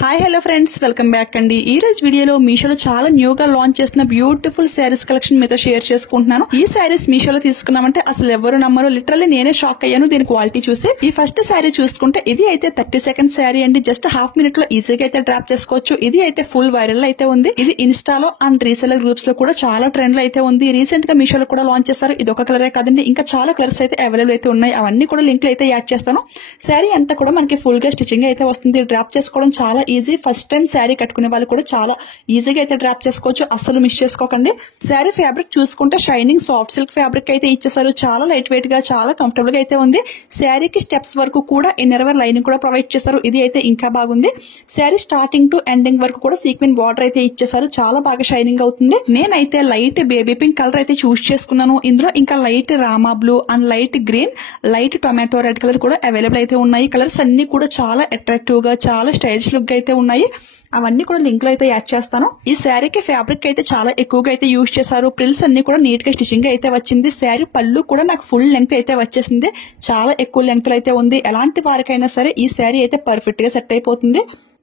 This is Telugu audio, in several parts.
Hi hello friends, welcome back అండి. ఈ రోజు వీడియోలో మీషోలో చాలా న్యూగా లాంచ్ చేసిన బ్యూటిఫుల్ శారీస్ కలెక్షన్ మీతో షేర్ చేసుకుంటున్నాను. ఈ శారీస్ మీషోలో తీసుకున్నామంటే అసలు ఎవరు నమ్మరు. లిటరల్లీ నేనే షాక్ అయ్యాను దీని క్వాలిటీ చూసి. ఈ ఫస్ట్ శారీ చూసుకుంటే ఇది అయితే 30 సెకండ్ శారీ అండి. జస్ట్ హాఫ్ మినిట్ లో ఈజీగా అయితే డ్రాప్ చేసుకోవచ్చు. ఇది అయితే ఫుల్ వైరల్ అయితే ఉంది. ఇది ఇన్స్టాలో అండ్ రీసెలర్ గ్రూప్స్ లో కూడా చాలా ట్రెండ్ లో అయితే ఉంది. రీసెంట్ గా మీషోలో కూడా లాంచ్ చేస్తారు. ఇది ఒక కలరే కాదండి, ఇంకా చాలా కలర్స్ అయితే అవైలబుల్ అయితే ఉన్నాయి. అవన్నీ కూడా లింక్ అయితే యాడ్ చేస్తాను. శారీ అంతా కూడా మనకి ఫుల్ గా స్టిచింగ్ అయితే వస్తుంది. డ్రాప్ చేసుకోవడం చాలా ఈజీ. ఫస్ట్ టైం శారీ కట్టుకునే వాళ్ళు కూడా చాలా ఈజీగా అయితే డ్రాప్ చేసుకోవచ్చు. అస్సలు మిస్ చేసుకోకండి. శారీ ఫ్యాబ్రిక్ చూసుకుంటే షైనింగ్ సాఫ్ట్ సిల్క్ ఫ్యాబ్రిక్ అయితే ఇచ్చేసారు. చాలా లైట్ వెయిట్ గా, చాలా కంఫర్టబుల్ గా అయితే ఉంది. శారీకి స్టెప్స్ వరకు కూడా ఇన్నర్ వేర్ లైనింగ్ కూడా ప్రొవైడ్ చేశారు. ఇది అయితే ఇంకా బాగుంది. శారీ స్టార్టింగ్ టు ఎండింగ్ వరకు కూడా సీక్వెన్ బార్డర్ అయితే ఇచ్చేసారు. చాలా బాగా షైనింగ్ అవుతుంది. నేనైతే లైట్ బేబీ పింక్ కలర్ అయితే చూస్ చేసుకున్నాను. ఇందులో ఇంకా light Rama blue and light green, light tomato red colour కూడా అవైలబుల్ అయితే ఉన్నాయి. కలర్స్ అన్ని కూడా చాలా అట్రాక్టివ్ గా, చాలా స్టైలిష్ లుక్ అయితే ఉన్నాయి. అవన్నీ కూడా లింక్ లో అయితే యాడ్ చేస్తాను. ఈ శారీకి ఫ్యాబ్రిక్ అయితే చాలా ఎక్కువగా అయితే యూజ్ చేశారు. ప్రిల్స్ అన్ని కూడా నీట్ గా స్టిచింగ్ అయితే వచ్చింది. శారీ పళ్ళు కూడా నాకు ఫుల్ లెంగ్త్ అయితే వచ్చేసింది. చాలా ఎక్కువ లెంగ్త్ లో అయితే ఉంది. ఎలాంటి వారికైనా సరే ఈ శారీ అయితే పర్ఫెక్ట్ గా సెట్ అయిపోతుంది.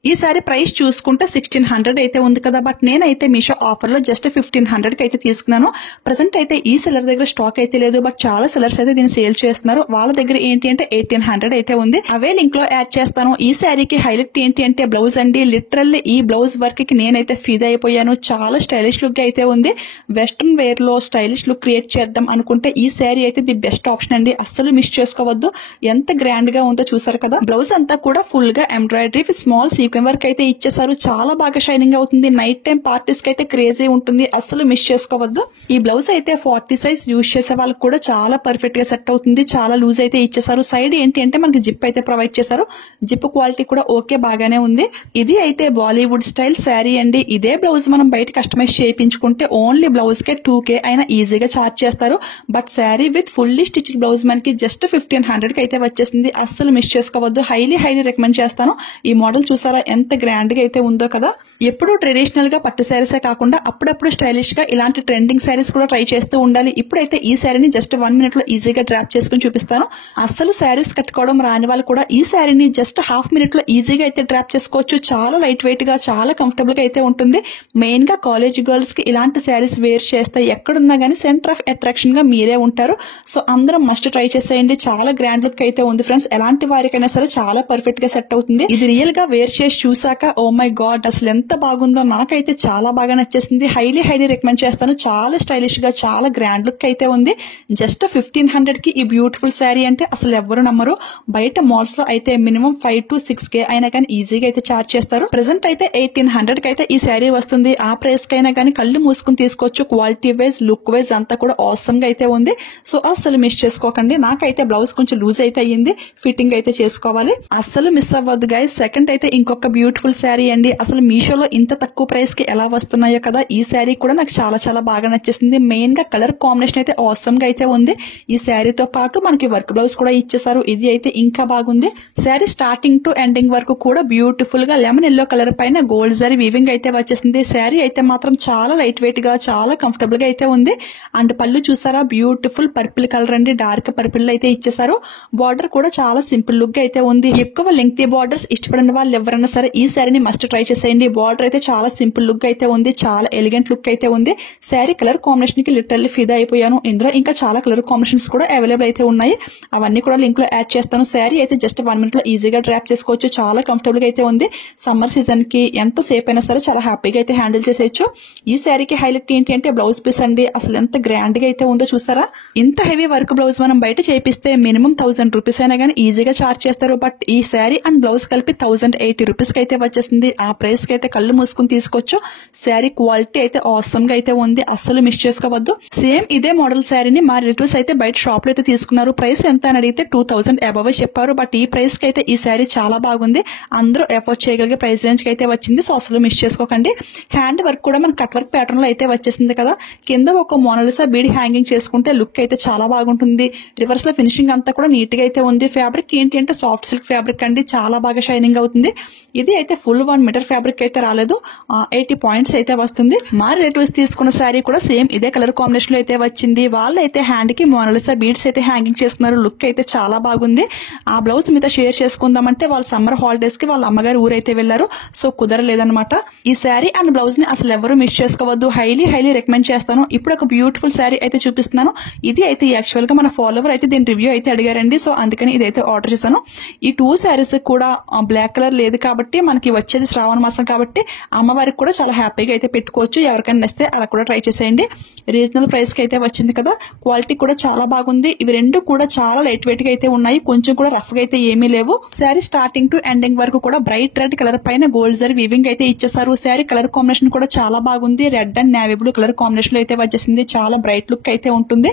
ఈ సారీ ప్రైస్ చూసుకుంటే 1600 అయితే ఉంది కదా, బట్ నేనైతే మీషో ఆఫర్ లో జస్ట్ 1500 కి అయితే తీసుకున్నాను. ప్రజెంట్ అయితే ఈ సెల్లర్ దగ్గర స్టాక్ అయితే లేదు, బట్ చాలా సెల్లర్స్ అయితే దీన్ని సేల్ చేస్తున్నారు. వాళ్ళ దగ్గర ఏంటి అంటే 1800 అయితే ఉంది. అవే లింక్ లో యాడ్ చేస్తాను. ఈ శారీకి హైలైట్ ఏంటి అంటే బ్లౌజ్ అండి. లిటరల్లీ ఈ బ్లౌజ్ వర్క్ కి నేనైతే ఫీదా అయిపోయాను. చాలా స్టైలిష్ లుక్ అయితే ఉంది. వెస్ట్రన్ వేర్ లో స్టైలిష్ లుక్ క్రియేట్ చేద్దాం అనుకుంటే ఈ శారీ అయితే ది బెస్ట్ ఆప్షన్ అండి. అస్సలు మిస్ చేసుకోవద్దు. ఎంత గ్రాండ్ గా ఉందో చూసారు కదా. బ్లౌజ్ అంతా కూడా ఫుల్ గా embroidery with small sequence work అయితే ఇచ్చేసారు. చాలా బాగా షైనింగ్ అవుతుంది. నైట్ టైం పార్టీస్ కి అయితే క్రేజీ ఉంటుంది. అస్సలు మిస్ చేసుకోవద్దు. ఈ బ్లౌజ్ అయితే 40 సైజ్ యూజ్ చేసే వాళ్ళకి కూడా చాలా పర్ఫెక్ట్ గా సెట్ అవుతుంది. చాలా లూజ్ అయితే ఇచ్చేసారు. సైడ్ ఏంటి అంటే మనకి జిప్ అయితే ప్రొవైడ్ చేశారు. జిప్ క్వాలిటీ కూడా ఓకే, బాగానే ఉంది. ఇది అయితే బాలీవుడ్ స్టైల్ శారీ అండి. ఇదే బ్లౌజ్ మనం బయట కస్టమైజ్ చేయించుకుంటే ఓన్లీ బ్లౌజ్ కే 2K అయినా ఈజీగా చార్జ్ చేస్తారు. But sari with fully stitched blouse మనకి జస్ట్ 1500 కి అయితే వచ్చేసింది. అస్సలు మిస్ చేసుకోవద్దు. హైలీ రికమెండ్ చేస్తాను. ఈ మోడల్ చూసారా ఎంత గ్రాండ్ గా అయితే ఉందో కదా. ఎప్పుడు ట్రెడిషనల్ గా పట్టు శారీసే కాకుండా అప్పుడప్పుడు స్టైలిష్ గా ఇలాంటి ట్రెండింగ్ శారీస్ కూడా ట్రై చేస్తూ ఉండాలి. ఇప్పుడైతే ఈ శారీని జస్ట్ 1 మినిట్ లో ఈజీగా డ్రాప్ చేసుకుని చూపిస్తాను. అస్సలు శారీస్ కట్టుకోవడం రాని వాళ్ళు కూడా ఈ శారీని జస్ట్ హాఫ్ మినిట్ లో ఈజీగా అయితే డ్రాప్ చేసుకోవచ్చు. చాలా లైట్ వెయిట్ గా, చాలా కంఫర్టబుల్ గా అయితే ఉంటుంది. మెయిన్ గా కాలేజ్ గర్ల్స్ కి ఇలాంటి శారీస్ వేర్ చేస్తే ఎక్కడున్నా గానీ సెంటర్ ఆఫ్ అట్రాక్షన్ గా మీరే ఉంటారు. సో అందరం మస్ట్ ట్రై చేసేయండి. చాలా గ్రాండ్ లుక్ అయితే ఉంది ఫ్రెండ్స్. ఎలాంటి వారికైనా సరే చాలా పర్ఫెక్ట్ గా సెట్ అవుతుంది. ఇది రియల్ గా వేర్ చేసి చూసాక ఓ మై గాడ్ అసలు ఎంత బాగుందో. నాకైతే చాలా బాగా నచ్చేసింది. హైలీ రికమెండ్ చేస్తాను. చాలా స్టైలిష్ గా, చాలా గ్రాండ్ లుక్ అయితే ఉంది. జస్ట్ 1500 కి ఈ బ్యూటిఫుల్ శారీ అంటే అసలు ఎవరు నమ్మరు. బయట మాల్స్ లో అయితే మినిమం 5 to 6K అయినా కానీ ఈజీగా అయితే చార్జ్ చేస్తారు. ప్రెసెంట్ అయితే 1800 కి అయితే ఈ శారీ వస్తుంది. ఆ ప్రైస్ కైనా కానీ కళ్ళు మూసుకుని తీసుకోవచ్చు. క్వాలిటీ వైజ్, లుక్ వైజ్ అంతా కూడా ఆసమ్ గా అయితే ఉంది. సో అస్సలు మిస్ చేసుకోకండి. నాకైతే బ్లౌజ్ కొంచెం లూజ్ అయితే అయ్యింది. ఫిట్టింగ్ అయితే చేసుకోవాలి. అస్సలు మిస్ అవ్వద్దు గైస్. సెకండ్ అయితే ఇంకొక బ్యూటిఫుల్ శారీ అండి. అసలు మీషోలో ఇంత తక్కువ ప్రైస్ కి ఎలా వస్తున్నాయో కదా. ఈ శారీ కూడా నాకు చాలా చాలా బాగా నచ్చేసింది. మెయిన్ గా కలర్ కాంబినేషన్ అయితే ఆసమ్ గా అయితే ఉంది. ఈ శారీతో పాటు మనకి వర్క్ బ్లౌజ్ కూడా ఇచ్చేసారు. ఇది అయితే ఇంకా బాగుంది. శారీ స్టార్టింగ్ టు ఎండింగ్ వరకు కూడా బ్యూటిఫుల్ గా లెమన్ ఎల్లో కలర్ పైన గోల్డ్ జరీ వీవింగ్ అయితే వచ్చేసింది. శారీ అయితే మాత్రం చాలా లైట్ వెయిట్ గా, చాలా కంఫర్టబుల్ గా అయితే ఉంది. అండ్ పళ్ళు చూసారా, బ్యూటిఫుల్ పర్పుల్ కలర్ అండి. డార్క్ పర్పుల్ అయితే ఇచ్చేసారు. బార్డర్ కూడా చాలా సింపుల్ లుక్ అయితే ఉంది. ఎక్కువ లెంగ్తీ బార్డర్స్ ఇష్టపడిన వాళ్ళు ఎవరైనా సరే ఈ శారీని మస్ట్ ట్రై చేసేయండి. బార్డర్ అయితే చాలా సింపుల్ లుక్ అయితే ఉంది. చాలా ఎలిగెంట్ లుక్ అయితే ఉంది. శారీ కలర్ కాంబినేషన్ కి లిటరల్లీ ఫిదా అయిపోయాను. ఇందులో ఇంకా చాలా కలర్ కాంబినేషన్స్ కూడా అవైలబుల్ అయితే ఉన్నాయి. అవన్నీ కూడా లింక్ లో యాడ్ చేస్తాను. శారీ అయితే జస్ట్ 1 మినిట్ లో ఈజీగా డ్రాప్ చేసుకోవచ్చు. చాలా కంఫర్టబుల్ గా అయితే ఉంది. సమ్మర్ సీజన్ కి ఎంత సేపు అయినా సరే చాలా హ్యాపీగా అయితే హ్యాండిల్ చేసేయచ్చు. ఈ శారీకి హైలైట్ ఏంటి అంటే బ్లౌజ్ పీస్ అండి. అసలు ఎంత గ్రాండ్ గా అయితే ఉందో చూసారా. ఇంత హెవీ వర్క్ బ్లౌజ్ మనం బయట చేపిస్తే మినిమం 1000 రూపీస్ అయినా కానీ ఈజీగా చార్జ్ చేస్తారు. బట్ ఈ శారీ అండ్ బ్లౌజ్ కలిపి 1080 రూపీస్ కి అయితే వచ్చేసింది. ఆ ప్రైస్ కి అయితే కళ్ళు మూసుకుని తీసుకోవచ్చు. శారీ క్వాలిటీ అయితే ఆసమ్ గా అయితే ఉంది. అస్సలు మిస్ చేసుకోవద్దు. సేమ్ ఇదే మోడల్ శారీని మా రిలేటివ్స్ అయితే బయట షాప్ లో అయితే తీసుకున్నారు. ప్రైస్ ఎంత అని అడిగితే 2000 అబవ్ చెప్పారు. బట్ ఈ ప్రైస్ కి అయితే ఈ శారీ చాలా బాగుంది. అందరూ ఎఫోర్డ్ చేయగలిగే ప్రైస్ రేంజ్ కి అయితే వచ్చింది. సో అసలు మిస్ చేసుకోకండి. హ్యాండ్ వర్క్ కూడా మన కట్ వర్క్ ప్యాటర్న్ లో అయితే వచ్చేసింది కదా. కింద ఒక మోనాలిసా బీడ్ హ్యాంగింగ్ చేసుకుంటే లుక్ అయితే చాలా బాగుంటుంది. రివర్స్ లో ఫినిషింగ్ అంతా కూడా నీట్ గా అయితే ఉంది. ఫ్యాబ్రిక్ ఏంటి అంటే సాఫ్ట్ సిల్క్ ఫ్యాబ్రిక్ అండి. చాలా బాగా షైనింగ్ అవుతుంది. ఇది అయితే ఫుల్ 1 మీటర్ ఫ్యాబ్రిక్ అయితే రాలేదు, 80 పాయింట్స్ అయితే వస్తుంది. మా రిలేటివ్స్ తీసుకున్న శారీ కూడా సేమ్ ఇదే కలర్ కాంబినేషన్ లో అయితే వచ్చింది. వాళ్ళు అయితే హ్యాండ్ కి మోనాలిసా బీడ్స్ అయితే హ్యాంగింగ్ చేసుకున్నారు. లుక్ అయితే చాలా బాగుంది. ఆ బ్లౌజ్ మీతో షేర్ చేసుకుందామంటే వాళ్ళు సమ్మర్ హాలిడేస్ కి వాళ్ళ అమ్మగారు ఊరైతే వెళ్లారు, సో కుదరలేదన్నమాట. ఈ శారీ అండ్ బ్లౌజ్ ని అసలు ఎవరు మిస్ చేసుకోవద్దు, హైలీ రికమెండ్ చేస్తాను. ఇప్పుడు ఒక బ్యూటిఫుల్ శారీ అయితే చూపిస్తున్నాను. ఇది అయితే యాక్చువల్ గా మన ఫాలోవర్ అయితే దీని రివ్యూ అయితే అడిగారండి, సో అందుకని ఇదైతే ఆర్డర్ చేశాను. ఈ 2 శారీస్ కూడా బ్లాక్ కలర్ లేదు కాబట్టి మనకి వచ్చేది శ్రావణ మాసం కాబట్టి అమ్మవారికి కూడా చాలా హ్యాపీగా అయితే పెట్టుకోవచ్చు. ఎవరికైనా నచ్చితే అలా కూడా ట్రై చేసేయండి. రీజనబుల్ ప్రైస్ కి అయితే వచ్చింది కదా, క్వాలిటీ కూడా చాలా బాగుంది. ఇవి రెండు కూడా చాలా లైట్ వెయిట్ గా అయితే ఉన్నాయి, కొంచెం కూడా రఫ్ గా అయితే ఏమీ లేవు. శారీ స్టార్టింగ్ టు ఎండింగ్ వరకు కూడా బ్రైట్ రెడ్ కలర్ పైన గోల్డ్ జరీ వీవింగ్ అయితే ఇచ్చేసారు. శారీ కలర్ కాంబినేషన్ కూడా చాలా బాగుంది. Red and navy blue colour combination లో అయితే వచ్చేసింది. చాలా బ్రైట్ లుక్ అయితే ఉంటుంది.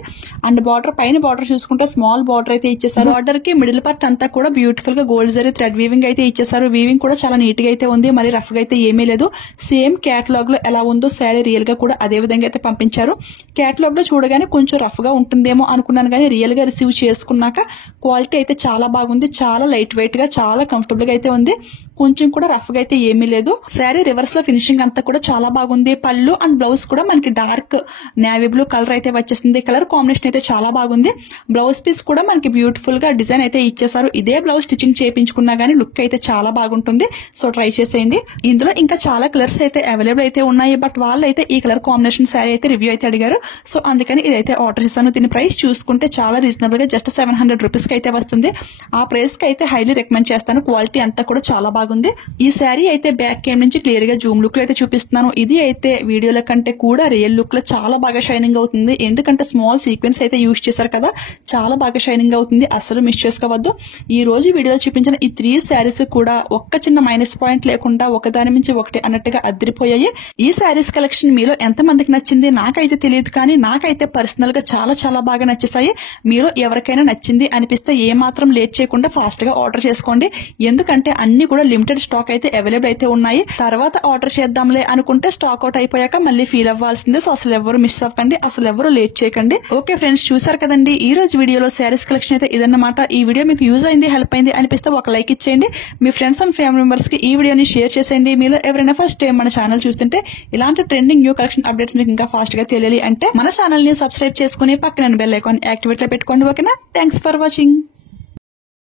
అండ్ బార్డర్ పైన బార్డర్ చూసుకుంటే స్మాల్ బార్డర్ అయితే ఇచ్చేసారు. బార్డర్ కి మిడిల్ పార్ట్ అంతా కూడా బ్యూటిఫుల్ గా గోల్డ్ జరీ థ్రెడ్ వీవింగ్ అయితే ఇచ్చేసారు. వీవింగ్ కూడా చాలా నీట్ గా అయితే ఉంది, మరి రఫ్ గా అయితే ఏమీ లేదు. సేమ్ కేటలాగ్ లో ఎలా ఉందో శారీ రియల్ గా కూడా అదే విధంగా అయితే పంపించారు. కేటలాగ్ లో చూడగానే కొంచెం రఫ్ గా ఉంటుందేమో అనుకున్నాను, కానీ రియల్ గా రిసీవ్ చేసుకున్నాక క్వాలిటీ అయితే చాలా బాగుంది. చాలా లైట్ వెయిట్ గా చాలా కంఫర్టబుల్ గా అయితే ఉంది, కొంచెం కూడా రఫ్ గా అయితే ఏమీ లేదు. శారీ రివర్స్ లో ఫినిషింగ్ అంతా కూడా చాలా బాగుంది. పళ్ళు అండ్ బ్లౌజ్ కూడా మనకి డార్క్ నేవీ బ్లూ కలర్ అయితే వచ్చేసింది. కలర్ కాంబినేషన్ అయితే చాలా బాగుంది. బ్లౌజ్ పీస్ కూడా మనకి బ్యూటిఫుల్ గా డిజైన్ అయితే ఇచ్చేసారు. ఇదే బ్లౌజ్ స్టిచింగ్ చేయించుకున్నా గానీ లుక్ అయితే చాలా బాగుంటుంది, సో ట్రై చేసేయండి. ఇందులో ఇంకా చాలా కలర్స్ అయితే అవైలబుల్ అయితే ఉన్నాయి, బట్ వాళ్ళు అయితే ఈ కలర్ కాంబినేషన్ శారీ అయితే రివ్యూ అయితే అడిగారు, సో అందుకని ఇదైతే ఆర్డర్ చేశాను. దీని ప్రైస్ చూసుకుంటే చాలా రీజనబుల్ గా జస్ట్ 700 రూపీస్ కి అయితే వస్తుంది. ఆ ప్రైస్ కి అయితే హైలీ రికమెండ్ చేస్తాను. క్వాలిటీ అంతా కూడా చాలా బాగుంది. ఈ శారీ అయితే బ్యాక్ కేమ్ నుంచి క్లియర్ గా జూమ్ లుక్ లో అయితే చూపిస్తున్నాను. ఇది అయితే వీడియోల కంటే కూడా రియల్ లుక్ లో చాలా బాగా షైనింగ్ అవుతుంది, ఎందుకంటే స్మాల్ సీక్వెన్స్ అయితే యూజ్ చేశారు కదా, చాలా బాగా షైనింగ్ అవుతుంది. అసలు మిస్ చేసుకోవద్దు. ఈ రోజు వీడియోలో చూపించిన ఈ 3 శారీస్ కూడా ఒక్క చిన్న మైనస్ పాయింట్ లేకుండా ఒకదాని మించి ఒకటి అన్నట్టుగా అదిరిపోయాయి. ఈ శారీస్ కలెక్షన్ మీలో ఎంత మందికి నచ్చింది నాకైతే తెలియదు, కానీ నాకైతే పర్సనల్ గా చాలా చాలా బాగా నచ్చేసాయి. మీరు ఎవరికైనా నచ్చింది అనిపిస్తే ఏ మాత్రం లేట్ చేయకుండా ఫాస్ట్ గా ఆర్డర్ చేసుకోండి, ఎందుకంటే అన్ని కూడా లిమిటెడ్ స్టాక్ అయితే అవైలబుల్ అయితే ఉన్నాయి. తర్వాత ఆర్డర్ చేద్దాంలే అనుకుంటే స్టాక్ అవుట్ అయిపోయాక మళ్ళీ ఫీల్ అవ్వాల్సిందే. సో అసలు ఎవరు మిస్ అవ్వకండి, అసలు ఎవరు లేట్ చేయకండి. ఓకే ఫ్రెండ్స్, చూసారు కదండి ఈ రోజు వీడియోలో శారీస్ కలెక్షన్ అయితే ఇదన్నమాట. ఈ వీడియో మీకు యూజ్ అయింది, హెల్ప్ అయింది అనిపిస్తే ఒక లైక్ ఇచ్చేయండి. మీ ఫ్రెండ్స్ అండ్ ఫ్యామిలీ మెంబర్స్ కి ఈ వీడియోని షేర్ చేసేయండి. మీలో ఎవరైనా ఫస్ట్ టైం మన ఛానల్ చూస్తుంటే ఇలాంటి ట్రెండింగ్ న్యూ కలెక్షన్ అప్డేట్స్ మీకు ఇంకా ఫాస్ట్ గా తెలియాలి అంటే మన ఛానల్ ని సబ్స్క్రైబ్ చేసుకుని పక్కన బెల్ ఐకాన్ యాక్టివేట్ లో పెట్టుకోండి. ఓకేనా? Thanks for watching.